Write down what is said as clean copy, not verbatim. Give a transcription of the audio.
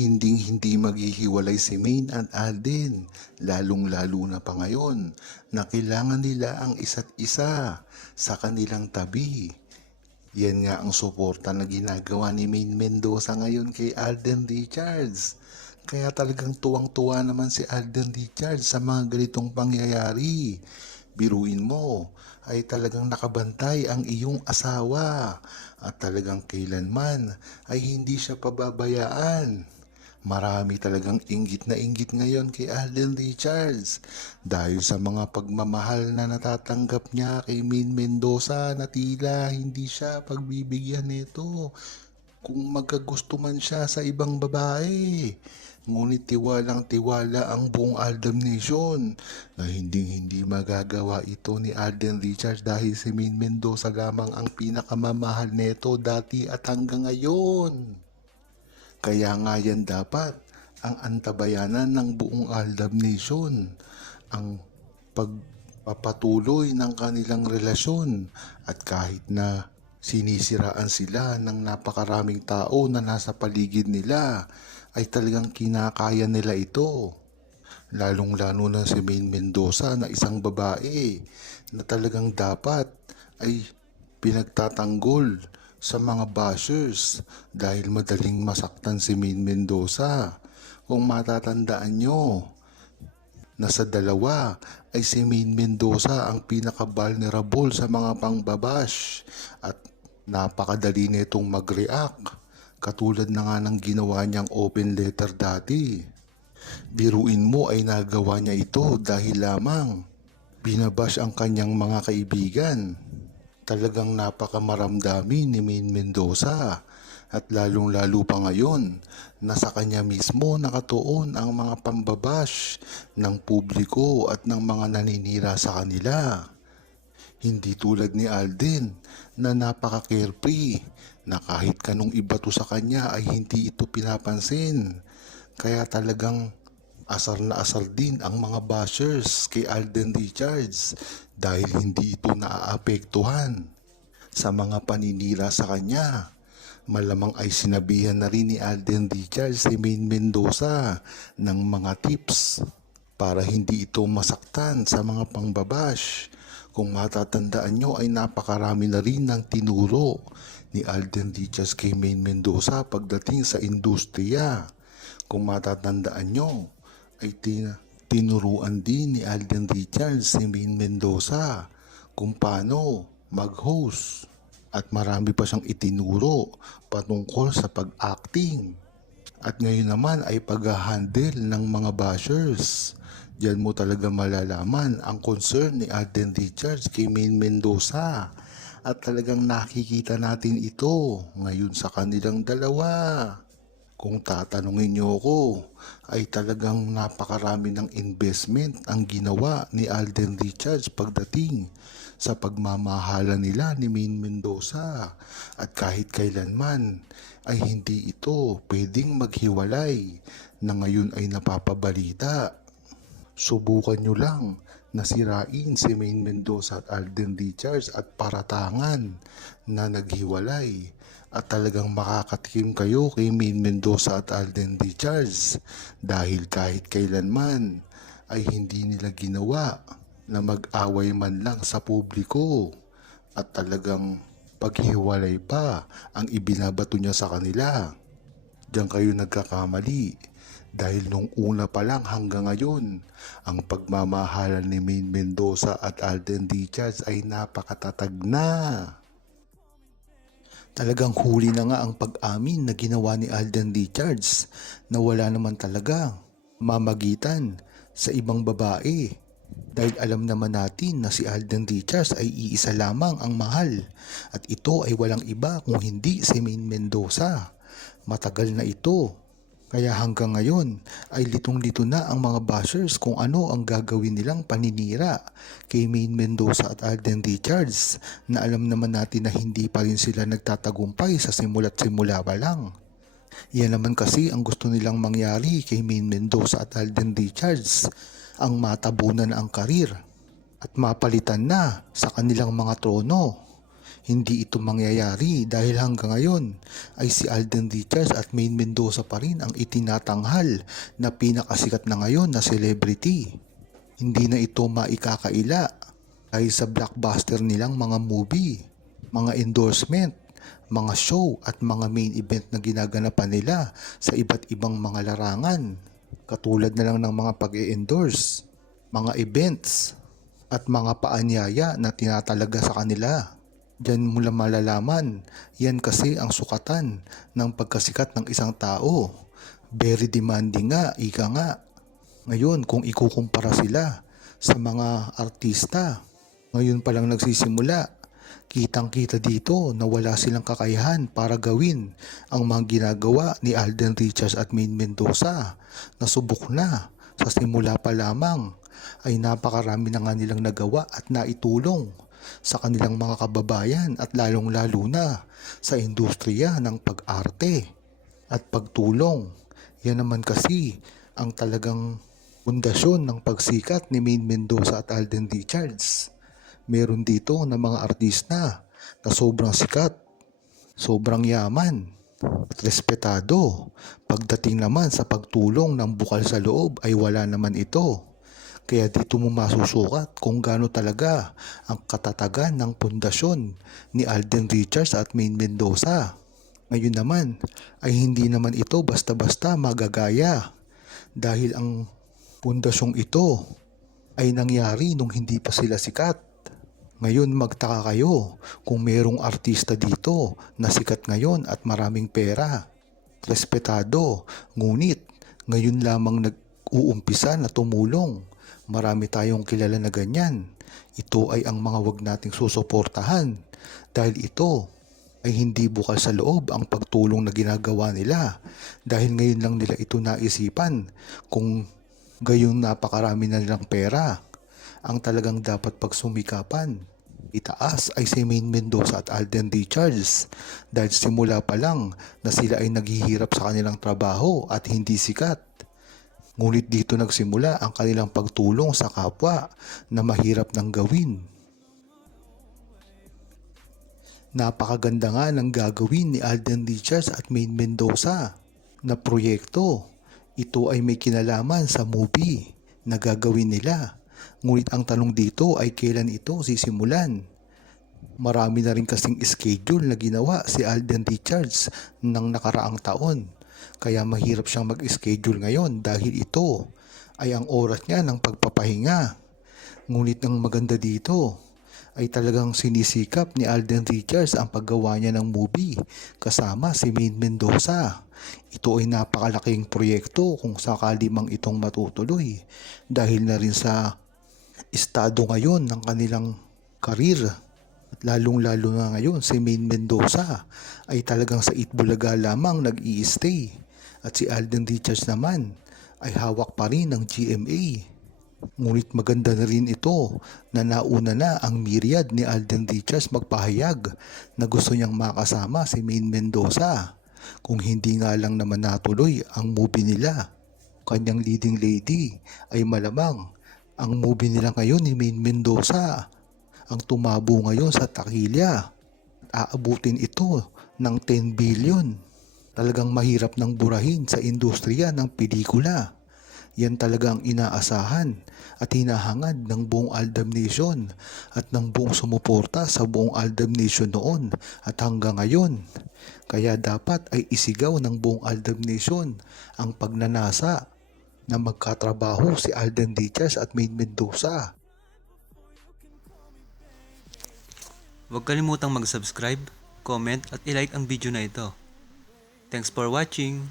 Hinding-hindi maghihiwalay si Maine at Alden, lalong-lalo na pa ngayon na kailangan nila ang isa't isa sa kanilang tabi. Yan nga ang suporta na ginagawa ni Maine Mendoza ngayon kay Alden Richards. Kaya talagang tuwang-tuwa naman si Alden Richards sa mga ganitong pangyayari. Biruin mo ay talagang nakabantay ang iyong asawa at talagang kailanman ay hindi siya pababayaan. Marami talagang inggit na inggit ngayon kay Alden Richards dahil sa mga pagmamahal na natatanggap niya kay Maine Mendoza na tila hindi siya pagbibigyan nito kung magkagusto man siya sa ibang babae. Ngunit tiwalang tiwala ang buong Aldam Nation na hindi magagawa ito ni Alden Richards dahil si Maine Mendoza lamang ang pinakamamahal neto dati at hanggang ngayon. Kaya nga yan dapat ang antabayanan ng buong Aldab Nation, ang pagpapatuloy ng kanilang relasyon at kahit na sinisiraan sila ng napakaraming tao na nasa paligid nila ay talagang kinakaya nila ito. Lalong-lalo na si Maine Mendoza na isang babae na talagang dapat ay pinagtatanggol sa mga bashers dahil madaling masaktan si Maine Mendoza. Kung matatandaan nyo, nasa dalawa ay si Maine Mendoza ang pinaka-vulnerable sa mga pangbabash at napakadali nitong mag-react katulad na nga ng ginawa niyang open letter dati. Biruin mo ay nagawa niya ito dahil lamang binabash ang kanyang mga kaibigan. Talagang napakamaramdami ni Maine Mendoza at lalong-lalo pa ngayon na sa kanya mismo nakatuon ang mga pambabash ng publiko at ng mga naninira sa kanila. Hindi tulad ni Alden na napaka-carefree na kahit kanong ibato sa kanya ay hindi ito pinapansin. Kaya talagang asar na asar din ang mga bashers kay Alden Richards dahil hindi ito naaapektuhan sa mga paninira sa kanya. Malamang ay sinabihan na rin ni Alden Richards si Maine Mendoza ng mga tips para hindi ito masaktan sa mga pangbabash. Kung matatandaan nyo ay napakarami na rin ng tinuro ni Alden Richards kay Maine Mendoza pagdating sa industriya. Kung matatandaan nyo ay tinuruan din ni Alden Richards si Maine Mendoza kung paano mag-host at marami pa siyang itinuro patungkol sa pag-acting. At ngayon naman ay pag-handle ng mga bashers. Diyan mo talaga malalaman ang concern ni Alden Richards kay Maine Mendoza. At talagang nakikita natin ito ngayon sa kanilang dalawa. Kung tatanungin niyo ako, ay talagang napakarami ng investment ang ginawa ni Alden Richards pagdating sa pagmamahala nila ni Maine Mendoza. At kahit kailanman ay hindi ito pwedeng maghiwalay na ngayon ay napapabalita. Subukan nyo lang na sirain si Maine Mendoza at Alden Richards at paratangan na naghiwalay at talagang makakatikim kayo kay Maine Mendoza at Alden Richards dahil kahit kailanman ay hindi nila ginawa na mag-away man lang sa publiko at talagang paghiwalay pa ang ibinabato niya sa kanila. Diyan kayo nagkakamali. Dahil nung una pa lang hanggang ngayon, ang pagmamahalan ni Maine Mendoza at Alden Richards ay napakatatag na. Talagang huli na nga ang pag-amin na ginawa ni Alden Richards na wala naman talaga mamagitan sa ibang babae. Dahil alam naman natin na si Alden Richards ay iisa lamang ang mahal at ito ay walang iba kung hindi si Maine Mendoza. Matagal na ito. Kaya hanggang ngayon ay litong-lito na ang mga bashers kung ano ang gagawin nilang paninira kay Maine Mendoza at Alden Richards na alam naman natin na hindi pa rin sila nagtatagumpay sa simula't simula pa lang. Yan naman kasi ang gusto nilang mangyari kay Maine Mendoza at Alden Richards, ang matabunan ang karir at mapalitan na sa kanilang mga trono. Hindi ito mangyayari dahil hanggang ngayon ay si Alden Richards at Maine Mendoza pa rin ang itinatanghal na pinakasikat na ngayon na celebrity. Hindi na ito maikakaila dahil sa blockbuster nilang mga movie, mga endorsement, mga show at mga main event na ginaganapan nila sa iba't ibang mga larangan. Katulad na lang ng mga pag-e-endorse, mga events, at mga paanyaya na tinatalaga sa kanila. Diyan mo lang malalaman, yan kasi ang sukatan ng pagkasikat ng isang tao. Very demanding nga, ika nga. Ngayon kung ikukumpara sila sa mga artista, ngayon pa lang nagsisimula, kitang-kita dito na wala silang kakayahan para gawin ang mga ginagawa ni Alden Richards at Maine Mendoza. Nasubok na sa simula pa lamang ay napakarami na nga nilang nagawa at naitulong sa kanilang mga kababayan at lalong-lalo na sa industriya ng pag-arte at pagtulong. Yan naman kasi ang talagang pundasyon ng pagsikat ni Maine Mendoza at Alden Richards. Meron dito na mga artista na sobrang sikat, sobrang yaman at respetado. Pagdating naman sa pagtulong ng bukal sa loob ay wala naman ito. Kaya dito mo masusukat kung gaano talaga ang katatagan ng pundasyon ni Alden Richards at Maine Mendoza. Ngayon naman ay hindi naman ito basta-basta magagaya dahil ang pundasyong ito ay nangyari nung hindi pa sila sikat. Ngayon magtaka kayo kung merong artista dito na sikat ngayon at maraming pera, respetado, ngunit ngayon lamang nag-uumpisa na tumulong. Marami tayong kilala na ganyan. Ito ay ang mga wag nating susuportahan dahil ito ay hindi bukal sa loob ang pagtulong na ginagawa nila dahil ngayon lang nila ito naisipan kung gayon napakarami na nilang pera. Ang talagang dapat pagsumikapan itaas ay si Maine Mendoza at Alden Richards dahil simula pa lang na sila ay naghihirap sa kanilang trabaho at hindi sikat. Ngunit dito nagsimula ang kanilang pagtulong sa kapwa na mahirap nang gawin. Napakaganda nga ng gagawin ni Alden Richards at Maine Mendoza na proyekto. Ito ay may kinalaman sa movie na gagawin nila. Ngunit ang tanong dito ay kailan ito sisimulan. Marami na rin kasing schedule na ginawa si Alden Richards ng nakaraang taon. Kaya mahirap siyang mag-schedule ngayon dahil ito ay ang oras niya ng pagpapahinga. Ngunit ang maganda dito ay talagang sinisikap ni Alden Richards ang paggawa niya ng movie kasama si Maine Mendoza. Ito ay napakalaking proyekto kung sakali mang itong matutuloy dahil na rin sa estado ngayon ng kanilang karir. At lalong-lalo na ngayon si Maine Mendoza ay talagang sa Itbulaga lamang nag-i-stay at si Alden Richards naman ay hawak pa rin ng GMA. Ngunit maganda na rin ito na nauna na ang myriad ni Alden Richards magpahayag na gusto niyang makasama si Maine Mendoza kung hindi nga lang naman natuloy ang movie nila. Kanyang leading lady ay malamang ang movie nila ngayon ni Maine Mendoza ang tumabo ngayon sa takilya. Aabutin ito ng 10 billion. Talagang mahirap nang burahin sa industriya ng pelikula. Yan talagang inaasahan at hinahangad ng buong Aldab Nation at ng buong sumuporta sa buong Aldab Nation noon at hanggang ngayon. Kaya dapat ay isigaw ng buong Aldab Nation ang pagnanasa na magkatrabaho si Alden Richards at Maine Mendoza. Huwag kalimutang mag-subscribe, comment at i-like ang video na ito. Thanks for watching!